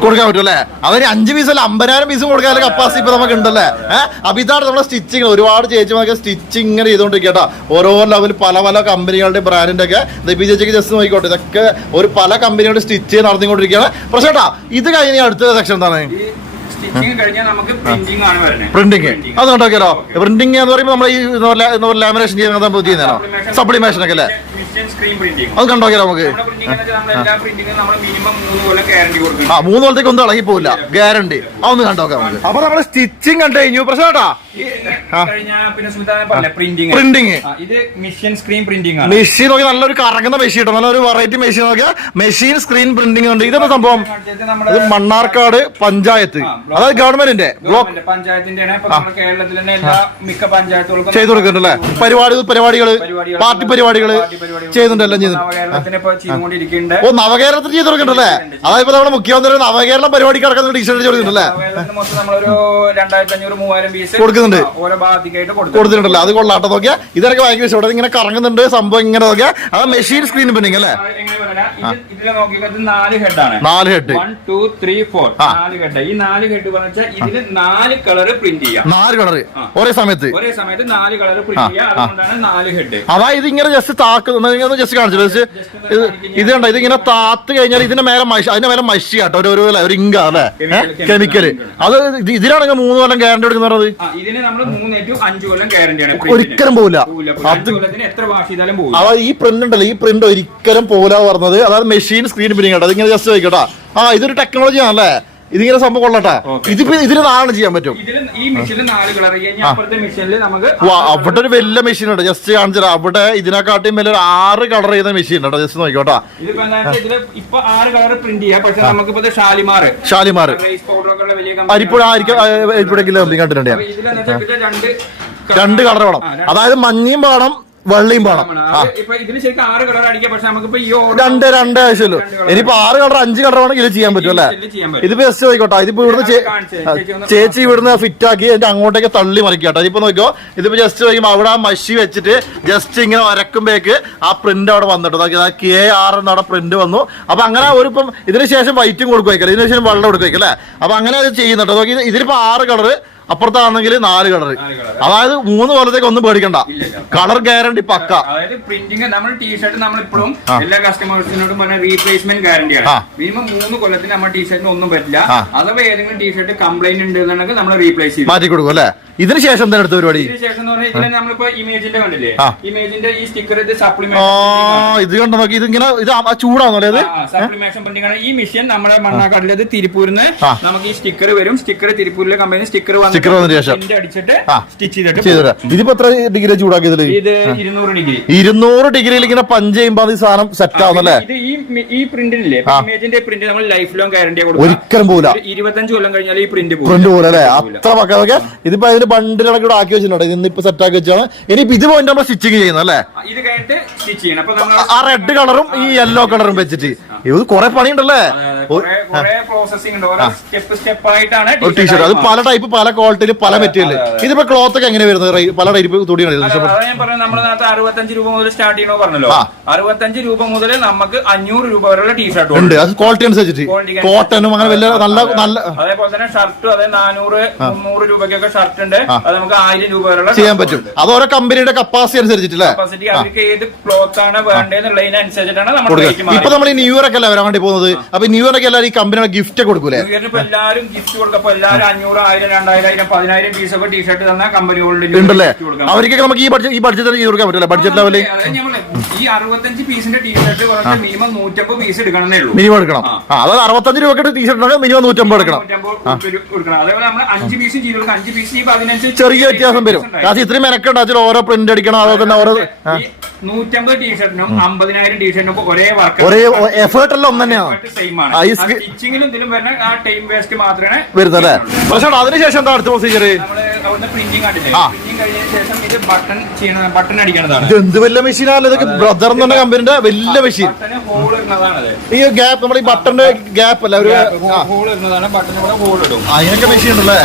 കൊടുക്കാൻ പറ്റും അല്ലേ? അതിന് അഞ്ച് പീസ് അല്ല അമ്പതിനായിരം പീസും കൊടുക്കാൻ കപ്പാസിറ്റി ഇപ്പൊ നമുക്ക് ഉണ്ടല്ലേ? ഏഹ് അപ്പൊ ഇതാണ് നമ്മുടെ സ്റ്റിച്ചിങ് ഒരുപാട് ചേച്ചിമാർക്ക് സ്റ്റിച്ചിങ് ഇങ്ങനെ ചെയ്തോണ്ടിരിക്കുക കേട്ടോ. ഓരോ ലെവൽ പല പല കമ്പനികളുടെ ബ്രാൻഡിന്റെ ഒക്കെ ദീപി ചേച്ചിക്ക് ജസ്റ്റ് നോക്കിക്കോട്ടെ. ഇതൊക്കെ ഒരു പല കമ്പനികളുടെ സ്റ്റിച്ച് നടത്തിക്കൊണ്ടിരിക്കുകയാണ് പക്ഷേ കേട്ടാ ഇത് കഴിഞ്ഞ അടുത്ത സെക്ഷൻ എന്താണ്? പ്രിന്റിങ് അത് കണ്ടോക്കിയാലോ. പ്രിന്റിങ് എന്ന് പറയുമ്പോൾ നമ്മൾ ഈ ലാമിനേഷൻ ചെയ്യുന്ന സപ്ലിമേഷൻ ഒക്കെ അല്ലേ? അത് കണ്ടോക്കിയാലോ നമുക്ക്. നമ്മുടെ പ്രിന്റിംഗ് നമ്മൾ എല്ലാ പ്രിന്റിംഗും നമ്മൾ മിനിമം മൂന്ന് കൊല്ലം ഗ്യാരണ്ടി ആ മൂന്ന് കൊല്ലത്തേക്ക് ഒന്നും ഇളകി പോവില്ല ഗ്യാരണ്ടി അതൊന്ന് കണ്ടോക്കാം നമുക്ക്. അപ്പൊ നമ്മൾ സ്റ്റിച്ചിങ് കണ്ടു കഴിഞ്ഞു. പ്രശ്നട്ടാ ആ. പിന്നെ സുൽത്താനെ പറഞ്ഞ പ്രിന്റിംഗ് പ്രിന്റിങ് ഇത് മിഷൻ സ്ക്രീൻ പ്രിന്റിംഗ് ആണ്. മെഷീൻ നോക്കി നല്ലൊരു കറങ്ങുന്ന മെഷീൻ കേട്ടോ. നല്ലൊരു വെറൈറ്റി മെഷീൻ നോക്കിയാൽ മെഷീൻ സ്ക്രീൻ പ്രിന്റിംഗ് ഉണ്ട്. ഇതെന്താ സംഭവം? ഇത് മണ്ണാർക്കാട് പഞ്ചായത്ത്. അതായത് ഗവൺമെന്റിന്റെ. ബ്ലോക്ക്. പഞ്ചായത്തിന്റെ കേരളത്തിൽ എല്ലാ മിക്ക പഞ്ചായത്തുകൾക്കും ചെയ്തു കൊടുക്കുന്നുണ്ടല്ലേ പരിപാടി പരിപാടികൾ. പരിപാടികൾ പാർട്ടി പരിപാടികൾ. പാർട്ടി പരിപാടികൾ ചെയ്യുന്നുണ്ട് എല്ലാം ഓ നവകേരളത്തിൽ ചെയ്തു തുടങ്ങിയിട്ടല്ലേ അതായത് നമ്മുടെ മുഖ്യമന്ത്രി നവകേരളം പരിപാടി കിടക്കുന്ന ടീഷർട്ട് പീസ് കൊടുക്കുന്നുണ്ട്. കൊടുത്തിട്ടുണ്ടല്ലോ. അത് കൊള്ളാട്ടോ നോക്കിയാ. ഇതൊക്കെ ഭയങ്കര ഇഷ്ടം. ഇങ്ങനെ കറങ്ങുന്നുണ്ട് സംഭവം ഇങ്ങനെ നോക്കിയാ. അത് മെഷീൻ സ്ക്രീൻ പ്രിന്റിംഗ് അല്ലേ? നാല് head one two three four. നാല് ഹെഡ് ഈ നാല് ഹെഡ് പറഞ്ഞാൽ ഇതിന് നാല് കളർ പ്രിന്റ് ചെയ്യാം. നാല് കളറ് ആ. ഒരേ സമയത്ത്. ഒരേ സമയത്ത് നാല് കളർ പ്രിന്റ് ചെയ്യാം. അതുകൊണ്ടാണ് നാല് ഹെഡ് അതായത് ഇങ്ങനെ ജസ്റ്റ് താക്ക് ജസ്റ്റ് കാണിച്ചു. ജസ്റ്റ് ഇത് ഇത് കണ്ട? ഇതിങ്ങനെ താത്ത് കഴിഞ്ഞാൽ ഇതിന്റെ മേലെ മഷി അതിന്റെ മേലെ മഷി കേട്ടോ. ഒരു ഒരു ഒരു ഇങ്ക അല്ലേ? കെമിക്കൽ കെമിക്കൽ അത് ഇത് ഇതിനാണെങ്കിൽ മൂന്ന് കൊല്ലം ഗ്യാരണ്ടി എടുക്കുന്ന പറഞ്ഞത്? ഒരിക്കലും പോവില്ല. അത് അതായത് ഈ പ്രിന്റ് ഉണ്ടല്ലോ. ഈ പ്രിന്റ് ഒരിക്കലും പോലാ പറഞ്ഞത്. അതായത് മെഷീൻ സ്ക്രീൻ പ്രിന്റ് കേട്ടോ. അതിങ്ങനെ ജസ്റ്റ് ചോദിക്കട്ടോ. ആ ഇതൊരു ടെക്നോളജി ആണല്ലേ? ഇതിങ്ങനെ സംഭവം കൊള്ളട്ടാ. ഇതിപ്പോ ഇതിന് നാളെ ചെയ്യാൻ പറ്റും. അവിടെ ഒരു വലിയ മെഷീൻ ഉണ്ട്. ജസ്റ്റ് കാണിച്ചാൽ അവിടെ ഇതിനെക്കാട്ടിയും വലിയ ഒരു ആറ് കളർ ചെയ്ത മെഷീൻ ഉണ്ട് ജസ്റ്റ് നോക്കിക്കോട്ടാ. ഷാലിമാർ അരിപ്പുഴ ആയിരിക്കും കണ്ടിട്ടുണ്ട് രണ്ട് കളർ വേണം. അതായത് മഞ്ഞയും വേണം വെള്ളയും വേണം. കളർ രണ്ട് രണ്ട് ആവശ്യമല്ലോ ഇനിയിപ്പോ ആറ് കളർ അഞ്ച് കളർ വേണമെങ്കിൽ ചെയ്യാൻ പറ്റും അല്ലേ? ഇത് ബെസ്റ്റ് പറ്റും. ഇതിപ്പോ ജസ്റ്റ് ആയിക്കോട്ടെ. ഇതിപ്പോ ഇവിടുന്ന് ചേച്ചി ഇവിടുന്ന് ഫിറ്റ് ആക്കി എന്റെ അങ്ങോട്ടേക്ക് തള്ളി മറിക്കട്ടോ. ഇതിപ്പോ നോക്കിയോ ഇതിപ്പോ ജസ്റ്റ് നോക്കുമ്പോ അവിടെ മഷി വെച്ചിട്ട് ജസ്റ്റ് ഇങ്ങനെ വരക്കുമ്പോഴേക്ക് ആ പ്രിന്റ് അവിടെ വന്നിട്ട് നോക്കി കെ ആർ എന്ന് അവിടെ പ്രിന്റ് വന്നു. അപ്പൊ അങ്ങനെ ഒരു ഇപ്പം ഇതിന് ശേഷം വൈറ്റും കൊടുക്കുമായിരിക്കും ഇതിന് ശേഷം വെള്ളം കൊടുക്കുമായിരിക്കും അല്ലേ? അപ്പൊ അങ്ങനെ അത് ചെയ്യുന്നുണ്ട്. നോക്കി ഇത് ഇതിലിപ്പോ ആറ് കളറ് അപ്പുറത്താണെങ്കിൽ നാല് കളർ അതായത് മൂന്ന് കൊല്ലത്തേക്ക് ഒന്നും പേടിക്കണ്ട. കളർ ഗ്യാരണ്ടി പക്ക. അതായത് പ്രിന്റിംഗ് നമ്മൾ ടീഷർട്ട് നമ്മൾ ഇപ്പോഴും എല്ലാ കസ്റ്റമേഴ്സിനോടും പറഞ്ഞ റീപ്ലേസ്മെന്റ് ഗ്യാരണ്ടി ആണ്. മിനിമം മൂന്ന് കൊല്ലത്തിന് നമ്മുടെ ടീഷർട്ടിന് ഒന്നും പറ്റില്ല. അഥവാ ഏതെങ്കിലും ടീഷർട്ട് കംപ്ലൈന്റ് ഉണ്ട് എന്നുണ്ടെങ്കിൽ നമ്മൾ റീപ്ലേസ് ചെയ്യും. മാറ്റി കൊടുക്കും അല്ലേ? ഇതിന് ശേഷം എന്താ അടുത്ത പരിപാടി? നമ്മളിപ്പോ ഇമേജിന്റെ കണ്ടില്ലേ. ഇമേജിന്റെ ഈ സ്റ്റിക്കർ ഇത് കണ്ട സപ്ലിമെന്റ് ഇത് കണ്ടോ നോക്കി. ഇത് ഇങ്ങനെ ഇത് ചൂടാണല്ലേ സപ്ലിമേഷൻ പ്രിന്റിംഗ് ആണ്. ഈ മെഷീൻ നമ്മുടെ മണ്ണാക്കാട്ടിലെ തിരുപ്പൂരിന്ന് നമുക്ക് ഈ സ്റ്റിക്കർ വരും. സ്റ്റിക്കർ തിരുപ്പൂരിലെ കമ്പനി സ്റ്റിക്കർ Sticker സ്റ്റിക്കർ വന്നതിന് ശേഷം? ചെയ്തിട്ട് ഇതിപ്പോ എത്ര ഡിഗ്രി ചൂടാക്കിയതിൽ? ഇരുന്നൂറ് ഡിഗ്രി. ഇരുന്നൂറ് ഡിഗ്രിയിൽ ഇങ്ങനെ പഞ്ച് ചെയ്യുമ്പോ അത് സാധനം സെറ്റ് ആവുന്നല്ലേ? ഇത് ഈ മി- ഈ പ്രിന്റിനില്ലേ ഇമേജിന്റെ പ്രിന്റ് നമ്മൾ ലൈഫ് ലോങ് ഗ്യാരണ്ടി ഒരിക്കലും പോവില്ല. ഒരു ഇരുപത്തഞ്ച് കൊല്ലം കഴിഞ്ഞാൽ ഈ പ്രിന്റ് പ്രിന്റ് പോലെ അല്ലേ? അത്ര പക്ക ഇതിപ്പോ അതിന് ബണ്ടിലൊക്കെ ഇവിടെ ആക്കി വെച്ചിട്ടുണ്ട്. ഇന്ന് ഇപ്പൊ സെറ്റ് ആക്കി വെച്ചാണ്. ഇനിയിപ്പോ ഇത് പോയിന്റ് നമ്മൾ സ്റ്റിച്ചിങ് ചെയ്യുന്നത് അല്ലേ? ഇത് കഴിഞ്ഞിട്ട് സ്റ്റിച്ച് ചെയ്യണം. അപ്പൊ നമ്മൾ ആ റെഡ് കളറും ഈ യെല്ലോ കളറും വെച്ചിട്ട്. ഇത് കുറെ പണിയുണ്ടല്ലേ? പ്രോസസിംഗ് ഉണ്ട്. സ്റ്റെപ്പ് സ്റ്റെപ്പ് ആയിട്ടാണ് ടീഷർട്ട് അത് പല ടൈപ്പ് പല ക്വാളിറ്റിയിൽ പല മെറ്റീരിയൽ ഇതിപ്പോ ക്ലോത്ത് ഒക്കെ എങ്ങനെ വരുന്നത്? പല ടൈപ്പ് അതാ ഞാൻ പറഞ്ഞത് നമ്മുടെ നേരത്തെ അറുപത്തഞ്ച് രൂപ മുതൽ സ്റ്റാർട്ട് ചെയ്യണോ പറഞ്ഞല്ലോ. അറുപത്തഞ്ച് രൂപ മുതൽ നമുക്ക് അഞ്ഞൂറ് രൂപ വരെയുള്ള ടീഷർട്ട് ഉണ്ട്. അത് ക്വാളിറ്റി അനുസരിച്ചിട്ട്. കോട്ടനും അങ്ങനെ വലിയ നല്ല നല്ല അതേപോലെ തന്നെ ഷർട്ട് അതെ നാനൂറ് മുന്നൂറ് രൂപയ്ക്കൊക്കെ ഷർട്ട് ഉണ്ട്. അത് നമുക്ക് ആയിരം രൂപ വരെയുള്ള ചെയ്യാൻ പറ്റും. അത് ഓരോ കമ്പനിയുടെ കപ്പാസിറ്റി അനുസരിച്ചിട്ടല്ലേ കപ്പാസിറ്റി അവർക്ക് ഏത് ക്ലോത്ത് ആണ് വേണ്ടതെന്നുള്ളതിനനുസരിച്ചിട്ടാണ് നമ്മൾ ഇപ്പൊ നമ്മൾ ഈ ന്യൂ ഇയർ ഒക്കെ അല്ലേ വരാൻ വേണ്ടി പോകുന്നത്? അപ്പൊ ന്യൂ ഇയർ ഒക്കെ എല്ലാവരും ഈ കമ്പനിയുടെ ഗിഫ്റ്റ് കൊടുക്കൂലേ? എല്ലാവരും ഗിഫ്റ്റ് കൊടുക്കും. അപ്പൊ എല്ലാവരും അഞ്ഞൂറ് ആയിരം രണ്ടായിരം പതിനായിരം പീസ് ഒക്കെ ടീഷർട്ട് തന്ന ഉണ്ടല്ലേ? അവർക്കൊക്കെ നമുക്ക് ഈ ബഡ്ജറ്റ് ഈ ബഡ്ജറ്റ് ചെയ്ത് കൊടുക്കാൻ പറ്റില്ല? ബഡ്ജറ്റ് ലെവലിൽ ഈ അറുപത്തഞ്ച് പീസിന്റെ ടീഷർട്ട് കുറച്ച് മിനിമം നൂറ്റമ്പത് പീസ് എടുക്കണമെന്നേ ഉള്ളൂ. മിനിമം എടുക്കണം. ആ. അതായത് അറുപത്തഞ്ച് രൂപ ടീഷർട്ട് മിനിമം നൂറ്റമ്പത് എടുക്കണം. അതേപോലെ നമ്മൾ അഞ്ച് പീസ് അഞ്ച് പീസ് ഈ പതിനഞ്ച് ചെറിയ വ്യത്യാസം വരും. കാരണം ഇത്രയും മെനക്കുണ്ട് അതിൽ ഓരോ പ്രിന്റ് അടിക്കണം അതുപോലെ തന്നെ ഓരോ നൂറ്റമ്പത് ടീഷർട്ടിനും അമ്പതിനായിരം ടീഷർട്ടിനും ഒരേ വർക്ക് ഒരേ എഫേർട്ട് എല്ലാം ഒന്ന് തന്നെയാണ് ആ, ഈ സ്കി- സ്റ്റിച്ചിങ്ങിലും ഇതിലും വരുന്ന ആ ടൈം വേസ്റ്റ് മാത്രമേ വരുന്നല്ലേ പക്ഷേ അതിനുശേഷം എന്താ അടുത്ത പ്രൊസീജിയർ ആ. ഇത് എന്ത് വലിയ മെഷീനാണ് ഇതൊക്കെ ബ്രദർ എന്ന് പറഞ്ഞ വലിയ മെഷീൻ ബട്ടന് ഈ ഗ്യാപ്പ് നമ്മൾ ഈ ബട്ടന്റെ ഗ്യാപ്പ് അല്ല ഒരു ബട്ടന് അതിനൊക്കെ മെഷീൻ ഉണ്ടല്ലേ?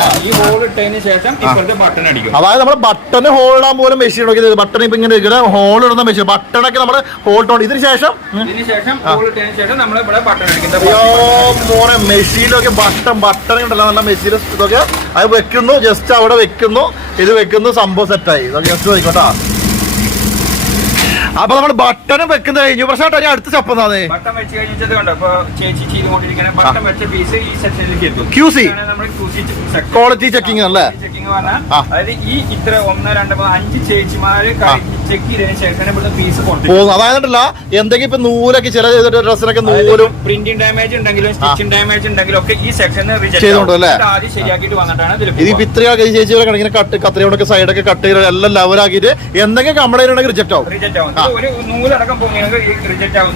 അതായത് നമ്മൾ ബട്ടൺ ഹോൾ ഇടാൻ പോലും മെഷീൻ നോക്കിയത് ബട്ടൺ ഇപ്പൊ ഇങ്ങനെ ഇങ്ങനെ ഹോൾ ഇടുന്ന മെഷീൻ ബട്ടണൊക്കെ നമ്മൾ ഹോൾ ഇട്ടോണ്ട് ഇതിന് ശേഷം? മോനെ മെഷീനൊക്കെ ബട്ടൺ ബട്ടൺ ഉണ്ടല്ലോ നല്ല മെഷീൻ ഇതൊക്കെ. അത് വെക്കുന്നു ജസ്റ്റ് അവിടെ വെക്കുന്നു. ഇത് വെക്കുന്നു സംഭവം സെറ്റായി. ഇതൊക്കെ ജസ്റ്റ് നോക്കോട്ടാ അപ്പൊ നമ്മൾ ബട്ടൺ വെക്കുന്നത് കഴിഞ്ഞു. പക്ഷെ ഞാൻ അടുത്ത സ്റ്റെപ്പ് എന്താണ് ബട്ടൺ വെച്ച് കണ്ടോ? ചേച്ചി ബട്ടൺ വെച്ച പീസ് ഈ സെക്ഷനിലേക്ക് എത്തും ക്വാളിറ്റി ചെക്കിംഗ് അല്ലേ ചെക്കിംഗ് പറഞ്ഞാൽ അതായത് ഈ ഇത്ര ഒന്ന് രണ്ട് അഞ്ച് ചേച്ചിമാര് ചെക്ക് ചെയ്തതിന് ശേഷം ഇവിടുത്തെ പീസ് പുറത്തേക്ക് പോകുന്നു അതായതല്ല എന്തെങ്കിലും ഇപ്പൊ നൂലൊക്കെ ചില ഡ്രസ്സിനൊക്കെ നൂലും പ്രിന്റിംഗ് ഡാമേജ് ഉണ്ടെങ്കിലും സ്റ്റിച്ചിങ് ഡാമേജ് ഉണ്ടെങ്കിലും ഒക്കെ ഈ സെക്ഷൻ? ആദ്യം ശരിയാക്കിയിട്ട് വന്നിട്ടാണ് ഇത് ഇത്രയൊക്കെ ചേച്ചി ഇങ്ങനെ കട്ട് കത്രയോടൊക്കെ സൈഡൊക്കെ കട്ട് ചെയ്ത് എല്ലാം ലെവലാക്കിയിട്ട് എന്തെങ്കിലും കംപ്ലൈന്റ് ഉണ്ടെങ്കിൽ റിജക്ട് ആവും. റിജക്ട് ആവും. ഒരു നൂലടക്കം റിജക്ട് ആവും.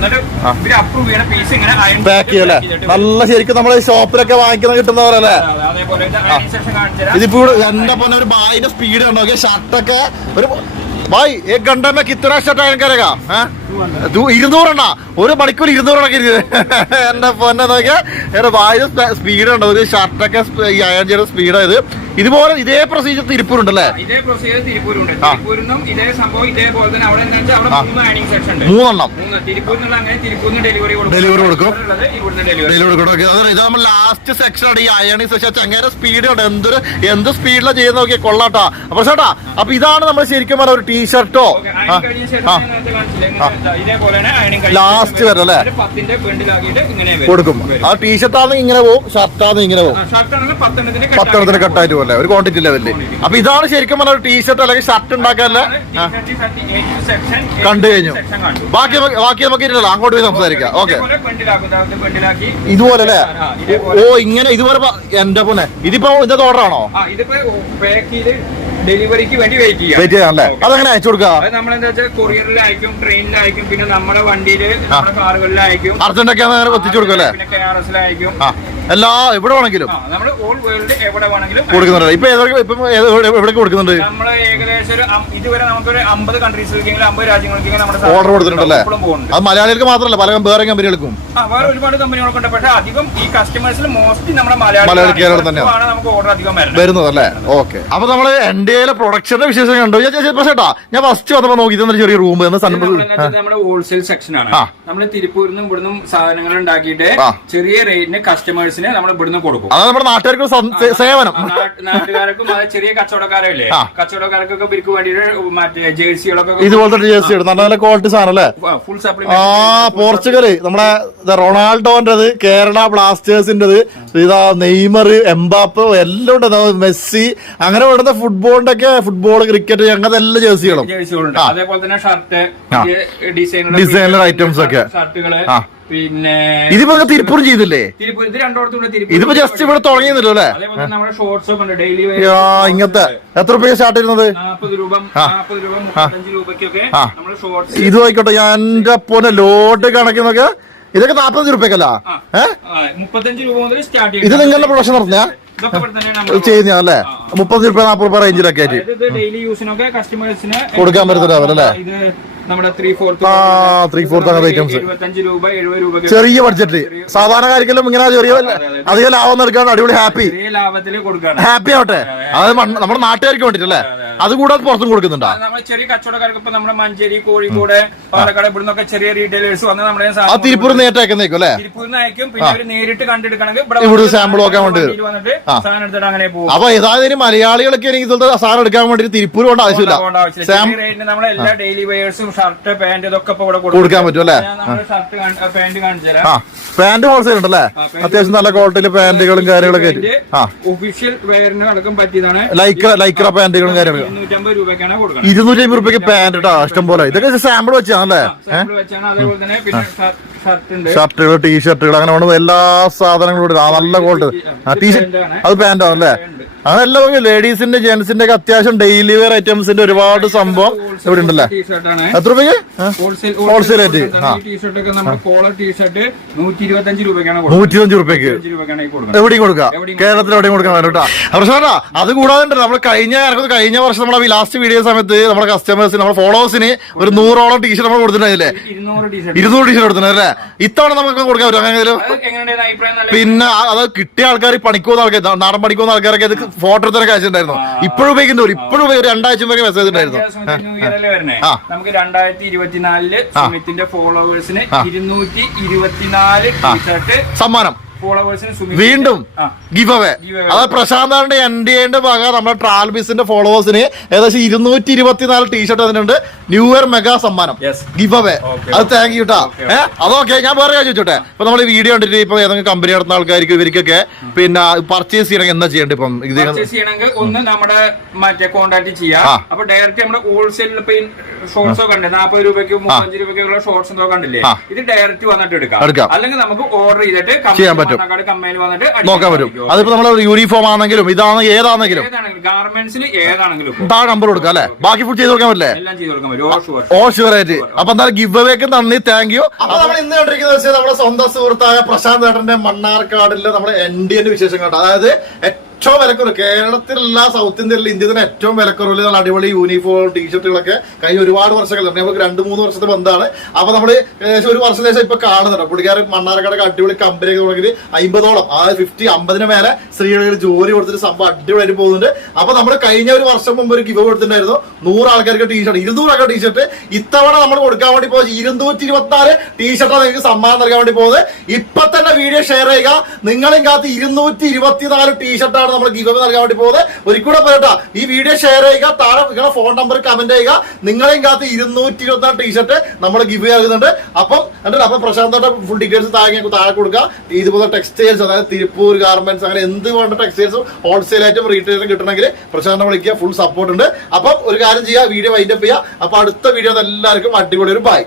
അപ്രൂവ് ചെയ്യണ പീസ് ഇങ്ങനെ പാക്ക് ചെയ്യല്ലേ നല്ല ശരിക്കും നമ്മൾ ഷോപ്പിലൊക്കെ വാങ്ങിക്കുന്ന കിട്ടുന്ന പോലെ അല്ലേ? ഇതിപ്പോ എന്താ എന്റെ പോലെ ഒരു ബായിന്റെ സ്പീഡ് ഉണ്ടോ ഷർട്ടൊക്കെ ഒരു भाई एक घंटे में कितना शटर करेगा है? ഇരുന്നൂറെണ്ണ. ഒരു മണിക്കൂർ ഇരുന്നൂറെണ്ണ എന്റെ പൊന്നെ നോക്കിയാൽ എന്റെ വായു സ്പീഡ് ഉണ്ടോ ഒരു ഷർട്ടൊക്കെ ഈ അയൺ ചെയ്യുന്ന സ്പീഡായത് ഇതുപോലെ ഇതേ പ്രൊസീജിയർ തിരുപ്പൂരുണ്ടല്ലേ? ഇതേ പ്രൊസീജിയർ തിരുപ്പൂരുണ്ട്. ആ. ഇതേ സംഭവം ഇതേപോലെ തന്നെ അവിടെ ആ. ഉണ്ട്. മൂന്നെണ്ണം. ഡെലിവറി കൊടുക്കും. ഡെലിവറി കൊടുക്കും. ഇത് നമ്മൾ ലാസ്റ്റ് സെക്ഷൻ ആണ്. ഈ അയണിങ് സെക്ഷൻ ചങ്ങേരെ സ്പീഡ് ഉണ്ട്. എന്തൊരു എന്ത് സ്പീഡിലാണ് ചെയ്യുന്ന നോക്കിയാൽ കൊള്ളാട്ടാ. അപ്പൊ ചേട്ടാ അപ്പൊ ഇതാണ് നമ്മൾ ശരിക്കും പറഞ്ഞ ഒരു ടീഷർട്ടോ അയണിംഗ് ശേഷം വരും അല്ലേ? കൊടുക്കും. ആ ടീഷർട്ടാണ് ഇങ്ങനെ പോകും ഷർട്ടാണ് ഇങ്ങനെ പോകും. ആ, ഷർട്ട് ആണെങ്കിൽ പത്തെണ്ണത്തിന് കട്ടായിട്ട് പോലെ ഒരു ക്വാണ്ടിറ്റി ലെവലിൽ അപ്പൊ ഇതാണ് ശരിക്കും പറഞ്ഞ ടീഷർട്ട് അല്ലെങ്കിൽ ഷർട്ട് ഉണ്ടാക്കാനല്ല? കണ്ടു കഴിഞ്ഞു. ബാക്കി ബാക്കി നമുക്ക് ഇരുന്നല്ലോ അങ്ങോട്ട് പോയി സംസാരിക്കാം. ഓക്കെ ഇതുപോലെ അല്ലേ? ഓ ഇങ്ങനെ ഇതുപോലെ എന്റെ പൊന്നെ. ഇതിപ്പോ ഇതൊക്കെ ഓർഡർ ആണോ? ഡെലിവറിക്ക് വേണ്ടി വെയിറ്റ് ചെയ്യാം. വെയിറ്റ് ചെയ്യാനല്ലേ Okay. അതെങ്ങനെ അയച്ചു കൊടുക്കുക? അത് നമ്മളെന്താ വെച്ചാൽ കൊറിയറിലായിരിക്കും ട്രെയിനിലായിരിക്കും പിന്നെ നമ്മുടെ വണ്ടിയിൽ നമ്മുടെ കാറുകളിലായിരിക്കും. അർജന്റ് ഒക്കെ അങ്ങനെ എത്തിച്ചു കൊടുക്കും അല്ലേ? പിന്നെ കെ ആർ എസിലായിരിക്കും എല്ലാ എവിടെ വേണമെങ്കിലും. നമ്മൾ ഓൾ വേൾഡ് എവിടെ വേണമെങ്കിലും കൊടുക്കുന്നുണ്ട്. ഇപ്പൊ ഇപ്പൊ എവിടെ കൊടുക്കുന്നുണ്ട്? നമ്മൾ ഏകദേശം ഒരു അം- ഇതുവരെ നമുക്കൊരു അമ്പത് കൺട്രീസിലേക്കെങ്കിലും അമ്പത് രാജ്യങ്ങളിലേക്കെങ്കിലും നമ്മുടെ ഓർഡർ കൊടുത്തിട്ടുണ്ടല്ലേ? ഇപ്പോഴും പോകുന്നുണ്ട്. അത് മലയാളികൾക്ക് മാത്രമല്ല പല വേറെ കമ്പനികൾക്കും ആ വേറെ ഒരുപാട് കമ്പനികളൊക്കെ ഉണ്ട്. പക്ഷെ അധികം ഈ കസ്റ്റമേഴ്സിൽ മോസ്റ്റ്ലി നമ്മുടെ മലയാളി തന്നെയാണ്. ആണ് നമുക്ക് ഓർഡർ അധികം വരുന്നത്. വരുന്നത് അല്ലേ ഓക്കെ. അപ്പൊ നമ്മൾ എന്റെ പ്രൊഡക്ഷന്റെ വിശേഷം കണ്ടു. ഞാൻ ചേച്ചി ഞാൻ ഫസ്റ്റ് വന്നപ്പോ നോക്കി തന്നെ ചെറിയ റൂം എന്ന് ഇത് സൺബസ് നമ്മളെന്ന് വെച്ചാൽ നമ്മുടെ ഹോൾസെയിൽ സെക്ഷൻ ആണ്. ആ. നമ്മൾ തിരുപ്പൂരിന്നും ഇവിടുന്നും സാധനങ്ങൾ ഉണ്ടാക്കിയിട്ട് ആ. ചെറിയ റേറ്റിന് കസ്റ്റമേഴ്സിന് നമ്മൾ ഇവിടുന്ന് കൊടുക്കും. അതാണ് നമ്മുടെ നാട്ടുകാർക്ക് സേവനം. നാട്ടുകാർക്കും അതായത് ചെറിയ കച്ചവടക്കാരല്ലേ. കച്ചവടക്കാർക്കൊക്കെ ഇവർക്ക് വേണ്ടിയിട്ട് മറ്റേ ജേഴ്സികളൊക്കെ ഇതുപോലത്തെ ജേഴ്സി ഇടും നല്ല നല്ല ക്വാളിറ്റി സാധനം അല്ലേ? ഫുൾ സപ്ലിമെന്റ് ആ പോർച്ചുഗൽ നമ്മുടെ റൊണാൾഡോന്റെ റൊണാൾഡോന്റേത് കേരള ബ്ലാസ്റ്റേഴ്സിന്റേത് ഇതാ നെയ്മർ എംബാപ്പ് എല്ലാം ഉണ്ട്. മെസ്സി അങ്ങനെ വേണ്ടുന്ന ഫുട്ബോളിന്റെ ഒക്കെ ഫുട്ബോൾ ക്രിക്കറ്റ് അങ്ങനത്തെ എല്ലാ ജേഴ്സികളും. ജേഴ്സികളുണ്ട്. അതേപോലെ തന്നെ ഷർട്ട് ആ. ഡിസൈനർ ഐറ്റംസ് ഒക്കെ. ഷർട്ടുകൾ പിന്നെ ഇതിപ്പോ തിരുപ്പൂർ ചെയ്തില്ലേ? ഇത് ഇതിപ്പോ ജസ്റ്റ് ഇവിടെ തുടങ്ങിയിരുന്നല്ലോ അല്ലേ നമ്മുടെ ഷോർട്സ് ഒക്കെ ഉണ്ട്. ഡെയിലി യാ, ഇങ്ങനത്തെ. എത്ര രൂപ സ്റ്റാർട്ട് ചെയ്യുന്നത് ഇത് ആയിക്കോട്ടെ ഞാൻ എന്റെ പോലെ ലോഡ് കണക്കിനൊക്കെ ഇതൊക്കെ നാപ്പത്തഞ്ച് റുപ്യക്കല്ല ഏ? മുപ്പത്തഞ്ച് രൂപ മുതൽ സ്റ്റാർട്ട് ഇത് നിങ്ങളുടെ പ്രൊഡക്ഷൻ നടത്തിയ ഇതൊക്കെ ഇവിടെ നമ്മൾ ചെയ്യുന്ന അല്ലേ മുപ്പത് രൂപ നാപ്പത് രൂപ റേഞ്ചിലൊക്കെ ആയിട്ട്. കൊടുക്കാൻ പറ്റത്തില്ല അവരല്ലേ അല്ലേ? ത്രീ ഫോർത്ത് അങ്ങനെ ഐറ്റംസ് ചെറിയ ബഡ്ജറ്റ് സാധാരണ കാര്യത്തിലും ഇങ്ങനെ ചെറിയ അധികം ലാഭം എടുക്കാണ് അടിപൊളി ഹാപ്പി ഹാപ്പി ആവട്ടെ. അത് നമ്മുടെ നാട്ടുകാർക്ക് വേണ്ടിട്ടല്ലേ? അത് കൂടാതെ പുറത്തും കൊടുക്കുന്നുണ്ടോ? ചെറിയ കച്ചവടക്കാർക്ക് ഇപ്പൊ നമ്മുടെ മഞ്ചേരി കോഴിക്കോട് പാലക്കാട് ഇവിടുന്നൊക്കെ ചെറിയ റീറ്റെയിലേഴ്സ് വന്ന് നമ്മുടെ ആ തിരുപ്പൂർ നേരിട്ട് അയക്കുന്നേക്കും അല്ലേ? തിരുപ്പൂരിൽ നിന്ന് അയക്കും. പിന്നെ അവർ നേരിട്ട് കണ്ടെടുക്കണമെങ്കിൽ ഇവിടെ സാമ്പിൾ നോക്കാൻ വേണ്ടി വന്നിട്ട് സാധനം എടുത്തിട്ട് അങ്ങനെ പോകും. അപ്പൊ ഏതായാലും മലയാളികളൊക്കെ എനിക്ക് സാധനം എടുക്കാൻ വേണ്ടി തിരുപ്പൂർ കൊണ്ട് ആവശ്യമില്ല. പോകേണ്ട ആവശ്യമില്ല. നമ്മുടെ എല്ലാ ഡെയിലി വെയേഴ്സും ഷർട്ട് പാന്റ് ഇതൊക്കെ ഇവിടെ കൊടുക്കാൻ പറ്റും അല്ലേ? ഷർട്ട് പാന്റ് കാണിച്ചു ആ തരാം പാന്റ് ഹോൾസെയിൽ ഉണ്ടല്ലേ അത്യാവശ്യം നല്ല ക്വാളിറ്റിയിൽ പാന്റുകളും കാര്യങ്ങളൊക്കെ ഒഫീഷ്യൽ വെയറിന് അടക്കം പറ്റിയതാണ്. ലൈക്ര ലൈക്ര പാന്റുകളും കാര്യങ്ങളും. ഇരുന്നൂറ്റമ്പത് രൂപയ്ക്കാണ് കൊടുക്കുന്നത് ഇരുന്നൂറ്റി അമ്പത് രൂപയ്ക്ക് പാന്റ് കേട്ടോ ഇഷ്ടം പോലെ ഇതൊക്കെ സാമ്പിൾ വെച്ചാണല്ലേ അതേപോലെ തന്നെ പിന്നെ ഷർട്ടുകൾ ടീഷർട്ടുകൾ അങ്ങനെ വേണം എല്ലാ സാധനങ്ങളും ഉണ്ട് ആ നല്ല ക്വാളിറ്റി ആ ടീഷർട്ട് അത് പാന്റാണ് അല്ലേ അങ്ങനെ എല്ലാം ലേഡീസിന്റെ ജെന്റ്സിന്റെ ഒക്കെ അത്യാവശ്യം ഡെയിലി വെയർ ഐറ്റംസിന്റെ ഒരുപാട് സംഭവം ഇവിടെ ഉണ്ടല്ലേ? എത്ര രൂപയ്ക്ക്? ഹോൾസെയിൽ റേറ്റ് ആയിട്ട്, ആ. ഈ ടീഷർട്ട് ഒക്കെ നമ്മുടെ കോളർ ടീഷർട്ട് നൂറ്റി ഇരുപത്തഞ്ച് രൂപയ്ക്കാണ് കൊടുക്കുന്നത്. നൂറ്റിയഞ്ച് റുപ്യക്ക് അഞ്ച് രൂപയ്ക്കാണ് കൊടുക്കുന്നത്. എവിടെയും കൊടുക്കാം. കേരളത്തിൽ എവിടെയും കൊടുക്കാൻ കേട്ടോ. പ്രശ്നമാ അത് കൂടാതെ നമ്മൾ കഴിഞ്ഞ കഴിഞ്ഞ വർഷം നമ്മളെ ലാസ്റ്റ് വീഡിയോ സമയത്ത് നമ്മുടെ കസ്റ്റമേഴ്സിന് നമ്മുടെ ഫോളോവേഴ്സിന് ഒരു നൂറോളം ടീഷർട്ട് നമ്മൾ കൊടുത്തിട്ടുണ്ടായില്ലേ? ഇരുന്നൂറ് ടീഷർട്ട് കൊടുത്തിട്ടുണ്ടല്ലേ ഇത്തവണ നമുക്ക് കൊടുക്കാൻ പറ്റും അങ്ങനെ പിന്നെ അത് കിട്ടിയ ആൾക്കാർ പണിക്കുന്ന ആൾക്കാർ നാടൻ പണിക്കുന്ന ആൾക്കാരൊക്കെ അത് ഫോട്ടോ എടുത്തൊക്കെ അയച്ചിട്ടുണ്ടായിരുന്നു. ഇപ്പോഴും ഉപയോഗിക്കുന്നു ഇപ്പോഴും ഒരു രണ്ടാഴ്ച മുമ്പേ മെസ്സേജ് ഉണ്ടായിരുന്നു. നമുക്ക് രണ്ടായിരത്തി ഇരുപത്തിനാലിൽ സുമിത്തിന്റെ ഫോളോവേഴ്സിന് ഇരുന്നൂറ്റി ഇരുപത്തിനാല് സമ്മാനം. വീണ്ടും ഗിഫ് ഗിവ് അവേ. അത് പ്രശാന്താറിന്റെ എൻ ഡി എന്റെ ഭാഗ നമ്മുടെ ട്രാൽബിസിന്റെ ഫോളോവേഴ്സിന് ഏകദേശം ഇരുന്നൂറ്റി ഇരുപത്തിനാല് ടീഷർട്ട് അതിനുണ്ട് ന്യൂ ഇയർ മെഗാ സമ്മാനം. Gift give away. അത് താങ്ക് യു ട്ടാ. ഏഹ് അതൊക്കെ ഞാൻ വേറെ കാര്യം ചോദിച്ചോട്ടെ? ഇപ്പൊ നമ്മൾ ഈ വീഡിയോ കണ്ടിട്ട് ഇപ്പൊ ഏതെങ്കിലും കമ്പനി നടത്തുന്ന ആൾക്കാർക്ക് ഇവർക്കൊക്കെ പിന്നെ പർച്ചേസ് ചെയ്യണമെങ്കിൽ എന്താ ചെയ്യേണ്ടത് ഇപ്പം? ഇത് പർച്ചേസ് ചെയ്യണമെങ്കിൽ ഒന്ന് നമ്മുടെ മറ്റേ കോൺടാക്ട് ചെയ്യാം. അപ്പൊ ഡയറക്റ്റ് നമ്മുടെ ഹോൾസെയിൽ ഇപ്പൊ കണ്ടേ നാൽപ്പത് രൂപയ്ക്ക് മുപ്പത്തഞ്ച് രൂപയ്ക്കുള്ള ഷോർട്സ് എന്തോ കണ്ടില്ലേ? ഇത് ഡയറക്റ്റ് വന്നിട്ട് എടുക്കാം. എടുക്കാം. അല്ലെങ്കിൽ നമുക്ക് ഓർഡർ ചെയ്തിട്ട് ചെയ്യാൻ പറ്റും. നോക്കാൻ പറ്റും അതിപ്പോ നമ്മൾ യൂണിഫോം ആണെങ്കിലും ഇതാണ് ഏതാണെങ്കിലും ഗാർമെന്റ്സിൽ ഏതാണെങ്കിലും താഴെ നമ്പർ കൊടുക്കാം അല്ലെ? ബാക്കി ഫുഡ് ചെയ്ത് കൊടുക്കാൻ പറ്റില്ലേ? ഓ ഷുവർ ആയിട്ട്. അപ്പൊ എന്തായാലും ഗിവ് അവേക്ക് നന്ദി താങ്ക് യു അപ്പൊ നമ്മൾ ഇന്ന് കണ്ടിരിക്കുന്നത് വെച്ചാൽ നമ്മുടെ സ്വന്തം സുഹൃത്തായ പ്രശാന്ത് ഏട്ടന്റെ മണ്ണാർക്കാടിലെ നമ്മുടെ എൻ ഡി എന്റെ വിശേഷം കേട്ടോ. അതായത് ഏറ്റവും വിലക്കുറവ്. കേരളത്തിലല്ല സൗത്ത് ഇന്ത്യയിൽ തന്നെ ഏറ്റവും വിലക്കുറവിൽ നല്ല അടിപൊളി യൂണിഫോം ടീഷർട്ടുകളൊക്കെ കഴിഞ്ഞ ഒരുപാട് വർഷങ്ങൾ നമുക്ക് രണ്ട് മൂന്ന് വർഷത്തെ ബന്ധമാണ് അപ്പൊ നമ്മൾ ഏകദേശം ഒരു വർഷം ശേഷം ഇപ്പൊ കാണുന്നുണ്ട്. പുള്ളിക്കാരൻ മണ്ണാർക്കാടൊക്കെ അടിപൊളി കമ്പനി തുടങ്ങി അമ്പതോളം അതായത് ഫിഫ്റ്റി അമ്പതിന് മേലെ സ്ത്രീകളിൽ ജോലി കൊടുത്തിട്ട് സംഭവം അടിപൊളിയായിട്ട് പോകുന്നുണ്ട്. അപ്പൊ നമ്മൾ കഴിഞ്ഞ ഒരു വർഷം മുമ്പ് ഒരു ഗിവ് കൊടുത്തിട്ടുണ്ടായിരുന്നു. നൂറ് ആൾക്കാർക്ക് ടീഷർട്ട് ഇരുന്നൂറ് ആൾക്കാർ ടീഷർട്ട് ഇത്തവണ നമ്മൾ കൊടുക്കാൻ വേണ്ടി പോകുന്നത് ഇരുന്നൂറ്റി ഇരുപത്തിനാല് ടീഷർട്ടാണ് നിങ്ങൾക്ക് സമ്മാനം നൽകാൻ വേണ്ടി പോകുന്നത് ഇപ്പൊ തന്നെ വീഡിയോ ഷെയർ ചെയ്യുക. നിങ്ങളും കാത്ത് ഇരുന്നൂറ്റി ഇരുപത്തിനാല് ടീഷർട്ടാണ് നമ്മൾ ഗീവ് നൽകാൻ വേണ്ടി പോകുന്നത്. ഒരിക്കലും പറയട്ടോ ഈ വീഡിയോ ഷെയർ ചെയ്യുക താഴെ നിങ്ങളുടെ ഫോൺ നമ്പർ കമന്റ് ചെയ്യുക. നിങ്ങളെയും കാത്ത് ഇരുന്നൂറ്റി ഇരുപത്തിനാല് ടീഷർട്ട് നമ്മൾ ഗിവ് ആകുന്നുണ്ട് അപ്പം കണ്ടല്ലോ അപ്പൊ പ്രശാന്തോട്ട് ഫുൾ ഡീറ്റെയിൽസ് താഴെ താഴെ കൊടുക്കുക. ഇതുപോലെ ടെക്സ്റ്റൈൽസ് അതായത് തിരുപ്പൂർ ഗാർമെന്റ്സ് അങ്ങനെ എന്ത് വേണ്ട ടെക്സ്റ്റൈൽസും ഹോൾസെയിൽ ആയിട്ടും റീറ്റെയിലും കിട്ടണമെങ്കിൽ പ്രശാന്തം വിളിക്കുക ഫുൾ സപ്പോർട്ട് ഉണ്ട്. അപ്പം ഒരു കാര്യം ചെയ്യുക വീഡിയോ വൈൻഡപ്പ് ചെയ്യുക. അപ്പൊ അടുത്ത വീഡിയോ എല്ലാവർക്കും അടിപൊളി ഒരു ബൈ